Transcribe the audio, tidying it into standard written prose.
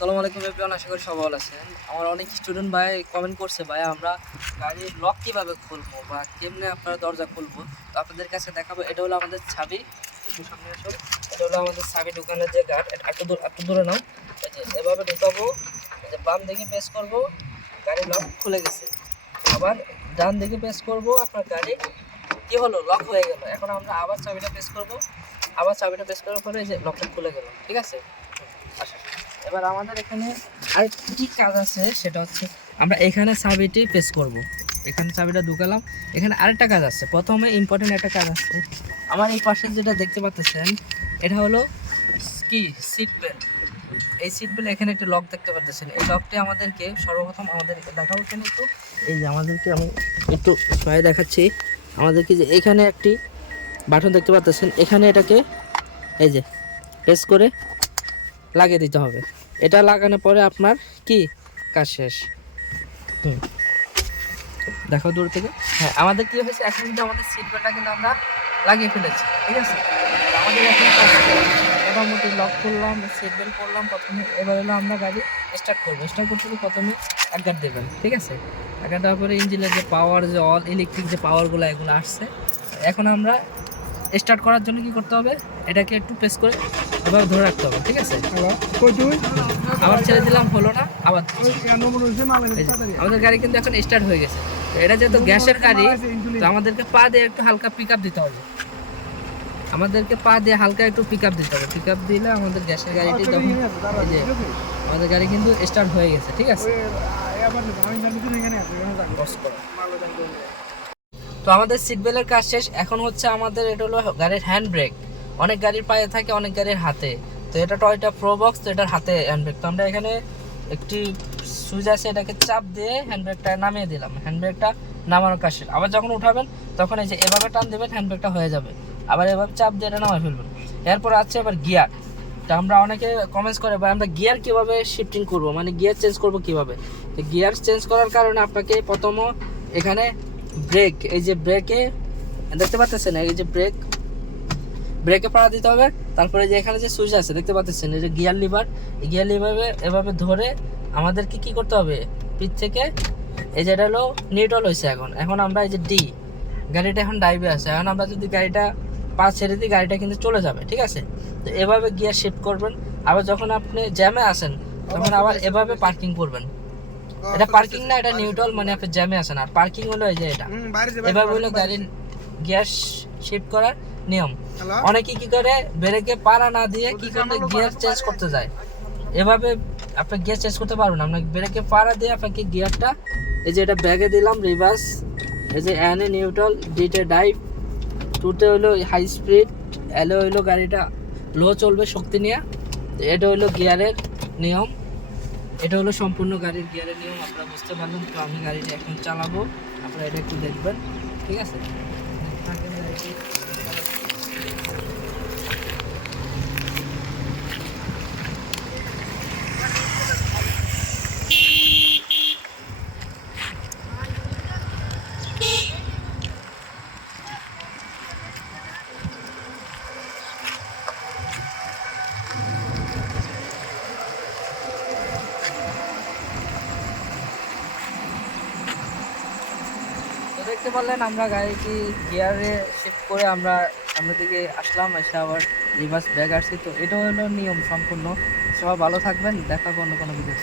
আসসালামু আলাইকুম এভরিওয়ান, আশা করি সবাই ভালো আছেন। আমার অনেক স্টুডেন্ট ভাই কমেন্ট করছে, ভাই আমরা গাড়ির লক কীভাবে খুলবো বা কেমনে আপনারা দরজা খুলবো। তো আপনাদের কাছে দেখাবো। এটা হলো আমাদের চাবি, একটু সামনে আসুন। এটা হলো আমাদের চাবি ঢুকানোর যে গার্ড, একটু দূরে নাও। এই যে এভাবে ঢুকাবো, এই যে বাম দিকে প্রেস করবো, গাড়ির লক খুলে গেছে। আবার ডান দিকে প্রেস করবো, আপনার গাড়ি কী হলো, লক হয়ে গেল। এখন আমরা আবার চাবিটা প্রেস করবো, আবার চাবিটা প্রেস করার পরে এই যে লকটা খুলে গেল। ঠিক আছে, আচ্ছা। এবার আমাদের এখানে আরেকটি কাজ আছে, সেটা হচ্ছে আমরা এখানে চাবিটি প্রেস করব। এখানে চাবিটা ঢুকালাম। এখানে আরেকটা কাজ আছে, প্রথমে ইম্পর্টেন্ট একটা কাজ আছে। আমার এই পাশে যেটা দেখতে পাচ্ছেন, এটা হলো কি সিট বেল্ট। এই সিট বেল্ট এখানে একটা লক দেখতে পাচ্ছেন। এই লকটি আমাদেরকে সর্বপ্রথম আমাদেরকে দেখাবো এখানে একটু। এই যে আমাদেরকে আমি একটু সহায় দেখাচ্ছি। আমাদেরকে যে এখানে একটি বাটন দেখতে পাচ্ছেন, এখানে এটাকে এই যে প্রেস করে লাগিয়ে দিতে হবে। এটা লাগানোর পরে আপনার কি কাজ শেষ। দেখো দূর থেকে। হ্যাঁ, আমাদের কি হয়েছে, এখন কিন্তু আমাদের সিট বেল্টটা কিন্তু আমরা লাগিয়ে ফেলেছি। ঠিক আছে, আমাদের এখন মোটামুটি লক করলাম, সিট বেল্ট করলাম প্রথমে। এবার হলো আমরা গাড়ি স্টার্ট করবো। স্টার্ট করতে হলে প্রথমে এক গার্ড দেবেন। ঠিক আছে, এক গার্ড দেওয়ার পরে ইঞ্জিনের যে পাওয়ার, যে অল ইলেকট্রিক যে পাওয়ারগুলো এগুলো আসছে। এখন আমরা স্টার্ট করার জন্য কি করতে হবে, এটাকে একটু প্রেস করে আবার ধরে রাখতে হবে। ঠিক আছে, আবার ছেড়ে দিলাম, হলো না, আবার আমাদের গাড়ি কিন্তু এখন স্টার্ট হয়ে গেছে। তো এটা যেহেতু গ্যাসের গাড়ি, তো আমাদেরকে পা দিয়ে একটু হালকা পিক আপ দিতে হবে। আমাদেরকে পা দিয়ে হালকা একটু পিক আপ দিতে হবে। পিক আপ দিলে আমাদের গ্যাসের গাড়িটি তখন আমাদের গাড়ি কিন্তু স্টার্ট হয়ে গেছে। ঠিক আছে, তো আমাদের সিট বেল্টের কাজ শেষ। এখন হচ্ছে আমাদের এটা হলো গাড়ির হ্যান্ড ব্রেক। অনেক গাড়ির পায়ে থাকে, অনেক গাড়ির হাতে। তো এটা টয়টা প্রো বক্স, তো এটার হাতে হ্যান্ড ব্রেক। তো আমরা এখানে একটি সুইচ আছে, এটাকে চাপ দিয়ে হ্যান্ড ব্রেকটা নামিয়ে দিলাম। হ্যান্ড ব্রেকটা নামানোর কাজ শেষ। আবার যখন উঠাবেন তখন এই যে এভাবে টান দেবেন, হ্যান্ড ব্রেকটা হয়ে যাবে। আবার এভাবে চাপ দিয়ে এটা নামায় ফেলবেন। এরপর আছে এবার গিয়ার। তো আমরা অনেকে কমেন্টস করে, ভাই আমরা গিয়ার কীভাবে শিফটিং করব, মানে গিয়ার চেঞ্জ করব কীভাবে। তো গিয়ার চেঞ্জ করার কারণে আপনাকে প্রথম এখানে ব্রেক, এই যে ব্রেকে দেখতে পাচ্ছেন, এই যে ব্রেকে পাড়া দিতে হবে। তারপরে যে এখানে যে সুইচ আছে দেখতে পাচ্ছেন, এই যে গিয়ার লিভার, এই গিয়ার লিভারে এভাবে ধরে আমাদেরকে কি করতে হবে, পিঠ থেকে এই যে এটা হলো নিউট্রাল হয়েছে। এখন আমরা এই যে ডি, গাড়িটা এখন ডাইভে আছে। এখন আমরা যদি গাড়িটা পা ছেড়ে দিই, গাড়িটা কিন্তু চলে যাবে। ঠিক আছে, তো এভাবে গিয়ার শিফট করবেন। আবার যখন আপনি জ্যামে আসেন তখন আবার এভাবে পার্কিং করবেন। এটা পার্কিং না, এটা নিউট্রাল, মানে আপনি জ্যামে আছেন। আর পার্কিং হলো এই যে এটা, এভাবে হলো গাড়ির গিয়ার শিফট করার নিয়ম। অনেকে কি করে, ব্রেকে পাড়া না দিয়ে কি করে গিয়ার চেঞ্জ করতে যায়। এভাবে আপনি গিয়ার চেঞ্জ করতে পারবেন। আপনাকে ব্রেকে পাড়া দিয়ে আপনাকে গিয়ারটা, এই যে এটা ব্যাগে দিলাম রিভার্স, এই যে এনে নিউট্রাল, ডিতে ডাইভ, টুতে হলো হাই স্পিড, এলে হইলো গাড়িটা লো চলবে শক্তি নিয়ে। এটা হলো গিয়ারের নিয়ম, এটা হলো সম্পূর্ণ গাড়ির গিয়ারের নিয়ম। আপনারা বুঝতে পারলেন। তো আমি গাড়িটা এখন চালাবো, আপনারা এটা একটু দেখবেন। ঠিক আছে, দেখতে পারলেন আমরা গাড়িটি গিয়ারে শিফট করে আমরা সামনের দিকে আসলাম, এসে আবার রিভার্স ব্যাক আসছি। তো এটা হলো নিয়ম সম্পূর্ণ। সবাই ভালো থাকবেন, দেখা অন্য কোনো ভিডিও।